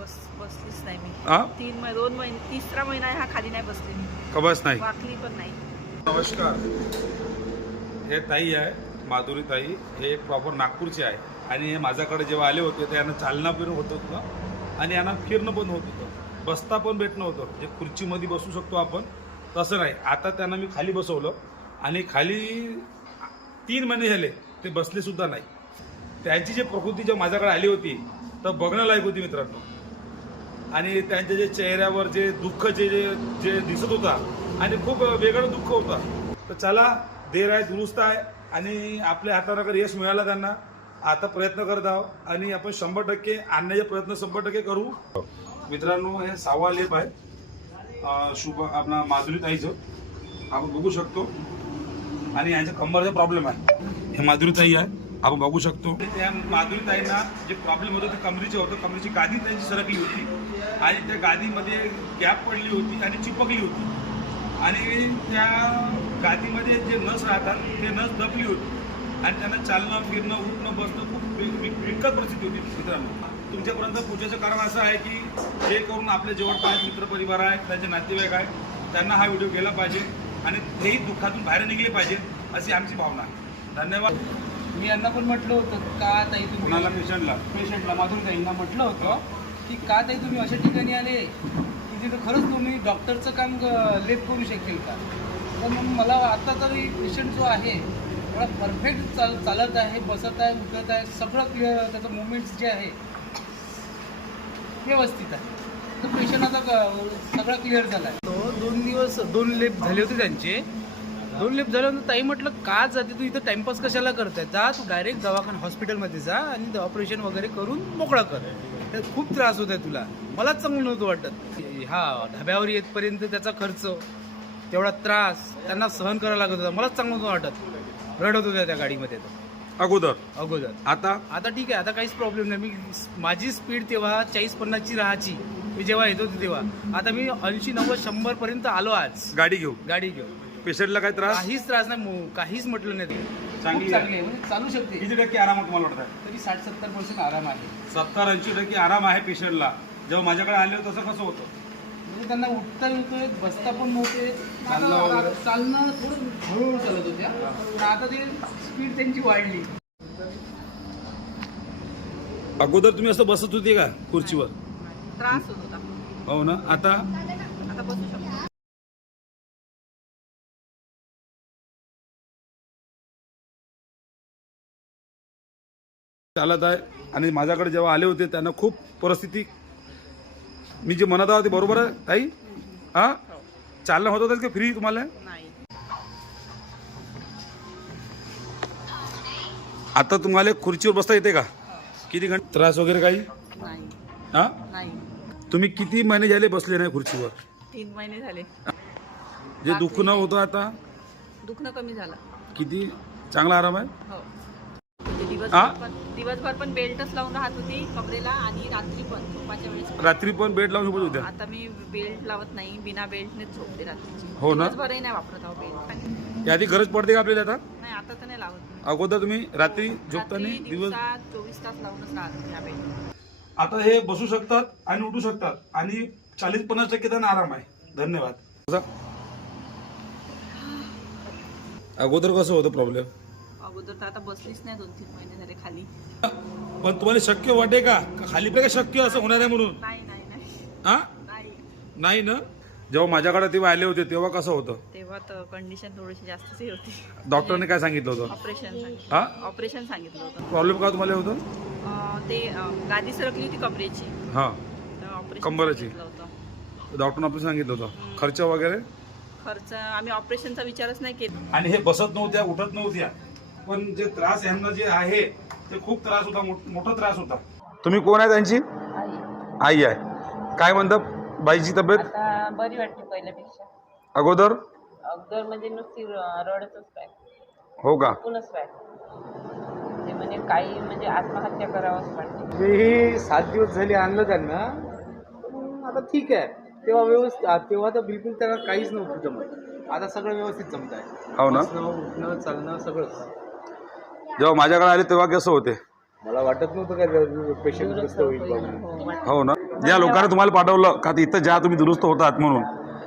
बसलीच नाही मी. हा 2 महिने, तिसरा महिना आहे हा, खाली नाही बसली मी, कबस नाही. वाकली पण नाही. नमस्कार, हे ताई आहे माधुरी ताई. हे प्रॉपर नागपूरचे आहे आणि हे माझ्याकडे जेव्हा आले होते तर यांना चालणं पण होत होतं आणि यांना फिरणं पण होत होतं, बसता पण भेटणं होतं. जे खुर्चीमध्ये बसू शकतो आपण तसं नाही. आता त्यांना मी खाली बसवलं आणि खाली 3 महिने झाले ते बसलेसुद्धा नाही. त्यांची जी प्रकृती जेव्हा माझ्याकडे आली होती तर बघणं लायक होती मित्रांनो. आणि त्यांच्या जे चेहऱ्यावर जे दुःख जे जे दिसत होता आणि खूप वेगळं दुःख होतं. तर चला, देर आहे दुरुस्त आहे आणि आपल्या हाताला अगर यश मिळालं त्यांना, आता प्रयत्न करत आहोत आणि आपण 100% आणण्याचे प्रयत्न 100% करू. मित्रांनो, हे 6वा लेप आहे शुभ आपला माधुरी ताईचं, आपण बघू शकतो. आणि यांच्या कंबरचा प्रॉब्लेम आहे. हे माधुरी ताई आहे, आपण बघू शकतो. त्या माधुरी ताईंना जे प्रॉब्लेम होतं ते कमरीचे होतं. कमरीची गादी त्यांची सरकली होती आणि त्या गादीमध्ये गॅप पडली होती आणि चिपकली होती आणि त्या गादीमध्ये जे नस राहतात ते नस दबली होती आणि त्यांना चालणं फिरणं उठणं बसणं खूप विकट परिस्थिती होती. मित्रांनो, तुमच्यापर्यंत पोहोचायचं कारण असं आहे की जे करून आपले जवळपास मित्रपरिवार आहे, त्यांचे नातेवाईक आहे, त्यांना हा व्हिडिओ गेला पाहिजे आणि तेही दुःखातून बाहेर निघले पाहिजे, अशी आमची भावना आहे. धन्यवाद. मी यांना पण म्हटलं होतं का ताई तुम्ही कुणाला? पेशंटला माधुरी ताईंना म्हटलं होतं की का ताई तुम्ही अशा ठिकाणी आले की तिथं खरंच तुम्ही डॉक्टरचं काम लेप करू शकेल का. तर मग मला आता तरी पेशंट जो आहे थोडा परफेक्ट चालत आहे, बसत आहे, उठत आहे, सगळं क्लिअर, त्याचं मुवमेंट्स जे आहे व्यवस्थित आहे. तर पेशंट आता सगळं क्लिअर झाला आहे. तो 2 दिवस 2 लेप झाले होते त्यांचे. 2 लेप झाल्यानंतर ताई म्हटलं का जाते तू इथं, टाइमपास कशाला करताय, जा तू डायरेक्ट दवाखाना हॉस्पिटलमध्ये जा आणि ऑपरेशन वगैरे करून मोकळा कर. तर खूप त्रास होत आहे तुला, मलाच चांगलं नव्हतं वाटत. हा ढाब्यावर येतपर्यंत त्याचा खर्च, तेवढा त्रास त्यांना सहन करायला लागत होता, मलाच चांगलं नव्हतं वाटत. रडत होत्या त्या गाडीमध्ये अगोदर. आता ठीक आहे, आता काहीच प्रॉब्लेम नाही. मी माझी स्पीड तेव्हा 40-50ची राहायची मी जेव्हा येत होती तेव्हा. आता मी 80-90-100 पर्यंत आलो आज गाडी घेऊन. पेशंटला काय त्रास? काहीच त्रास नाही, काहीच म्हटलं नाही. ते चांगली आहे, म्हणजे चालू शकते. किती टक्के आराम आहे तुम्हाला वाटतं? तरी 60-70% आराम आहे. 70-80% आराम आहे पेशंटला. जेव्हा माझ्याकडे आले होते तसं कसं होतं? म्हणजे त्यांना उठता येतोय, बसता पण नव्हते, चालणं थोडं हळूहळू चालत होत्या. पण आता ते स्पीड त्यांची वाढली. अगोदर तुम्ही असं बसत होते का खुर्चीवर? त्रास होत होता. हो ना. आता बसू शकतो. चालत आहे. आणि माझ्याकडे जेव्हा आले होते त्यांना खूप परिस्थिती, मी जे म्हणत आहोत ते बरोबर आहे ताई? हा, चालणं होत होतं का फ्री तुम्हाला? नाही. आता तुम्हाला खुर्चीवर बसता येते का? किती घंटे त्रास वगैरे काही? नाही. हा, नाही. तुम्ही किती महिने झाले बसले नाही खुर्चीवर? 3 महिने झाले. जे दुखणं होतं आता दुखणं कमी झालं. किती चांगला आराम आहे? हो. दिवसभर पण बेल्टच लावून राहत होती कमरेला आणि रात्री पण झोपाच्या वेळेस. रात्री पण बेड लावून झोपत होत्या? आता मी बेल्ट लावत नाही, बिना बेल्टनेच झोपते रात्रीची. हो ना. दिवसभरही नाही वापरत आहो बेल्ट. याआधी गरज पडते का आपल्याला? आता नाही, आता तर नाही लावत. अगोदर तुम्ही रात्री झोपताना दिवस? दिवसात 24 तास लावूनच राहत होते हा बेल्ट. आता हे बसू शकतात आणि उठू शकतात आणि 40-50% त्यांना आराम आहे. धन्यवाद. अगोदर कसं होतं प्रॉब्लेम? अगोदर तर आता बसलीच नाही, 2-3 महिने झाले खाली. पण तुम्हाला शक्य वाटे का खाली पे शक्य असं होणार आहे म्हणून? नाही. हा, नाही ना. जेव्हा माझ्याकडे तेव्हा आले होते तेव्हा कसं होतं? तेव्हा तर कंडिशन थोडीशी जास्तच होती. डॉक्टरने काय सांगितलं होतं? ऑपरेशन सांगितलं होतं. प्रॉब्लेम का तुम्हाला होतं? ते गादी सरकली होती कमरेची. हा, ऑपरेशन कंबरची. होतं. डॉक्टरने ऑपरेशन सांगितलं होतं. खर्च वगैरे? खर्च आम्ही ऑपरेशनचा विचारच नाही केला. आणि हे बसत नव्हत्या, उठत नव्हत्या, पण जे त्रास यांना जे आहे ते खूप त्रास होता, मोठा त्रास होता. तुम्ही कोण आहे त्यांची? आई आहे. काय म्हणतात बाईची तब्येत? आता बरी वाटते पहिल्यापेक्षा. अगोदर म्हणजे नुसती रडतच काय, हो का? कोणच काय ते म्हणजे काही म्हणजे आत्महत्या करावंच वाटते. मी 7 दिवस झाले आणलं त्यांना, पण आता ठीक आहे. तेव्हा तेव्हा तर बिलकुल त्यांना काहीच नव्हतं जमत. आता सगळं व्यवस्थित जमत आहे. हो ना. उठणं चालणं सगळंच. जेव्हा माझ्याकडे आले तेव्हा कसं होते? मला वाटत नव्हतं काय पेशंट कसं होईल. हो ना. ज्या लोकांना तुम्हाला पाठवलं का इथं ज्या तुम्ही दुरुस्त होतात म्हणून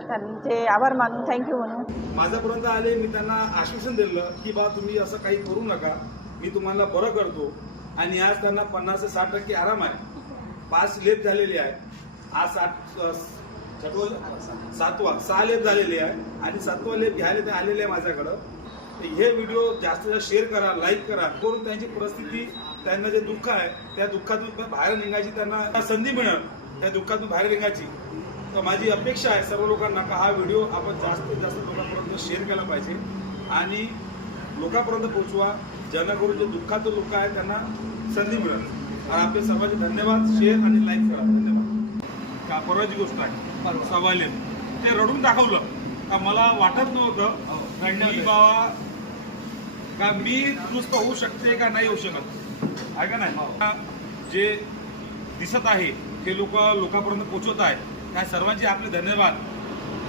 त्यांचे आभार मानून थँक्यू म्हणून माझ्यापर्यंत आले, मी त्यांना आश्वासन दिलं की बा तुम्ही असं काही करू नका, मी तुम्हाला बरं करतो. आणि आज त्यांना 50 ते 60% आराम आहे. 5 लेप झालेले आहे. आज 6 लेप झालेले आहे आणि 7वा लेप घ्यायला ते आलेले आहे माझ्याकडं. तर हे व्हिडिओ जास्तीत जास्त शेअर करा, लाईक करा, करून त्यांची परिस्थिती, त्यांना जे दुःख आहे त्या दुःखातून बाहेर निघायची त्यांना संधी मिळेल, त्या दुःखातून बाहेर निघायची. तर माझी अपेक्षा आहे सर्व लोकांना का हा व्हिडिओ आपण जास्तीत जास्त लोकांपर्यंत शेअर केला पाहिजे आणि लोकांपर्यंत पोहोचवा, जेणेकरून जे दुःखाचे लोक आहेत त्यांना संधी मिळेल. आणि आपले सर्वांचे धन्यवाद. शेअर आणि लाईक करा. धन्यवाद. का परवाची गोष्ट आहे सवाले ते रडून दाखवलं का मला वाटत नव्हतं की बाबा का मी दुरुस्त होऊ शकते का नाही होऊ शकत आहे का नाही. जे दिसत आहे ते लोकांपर्यंत पोहोचवत आहे. त्या सर्वांचे आपले धन्यवाद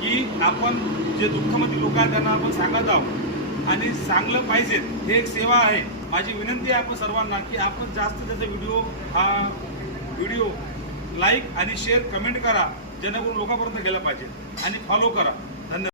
की आपण जे दुःखामध्ये लोक आहेत त्यांना आपण सांगत आहोत आणि सांगलं पाहिजे. हे एक सेवा आहे. माझी विनंती आहे आपण सर्वांना की आपण जास्तीत जास्त व्हिडिओ लाईक आणि शेअर कमेंट करा, जेणेकरून लोकांपर्यंत गेला पाहिजे आणि फॉलो करा.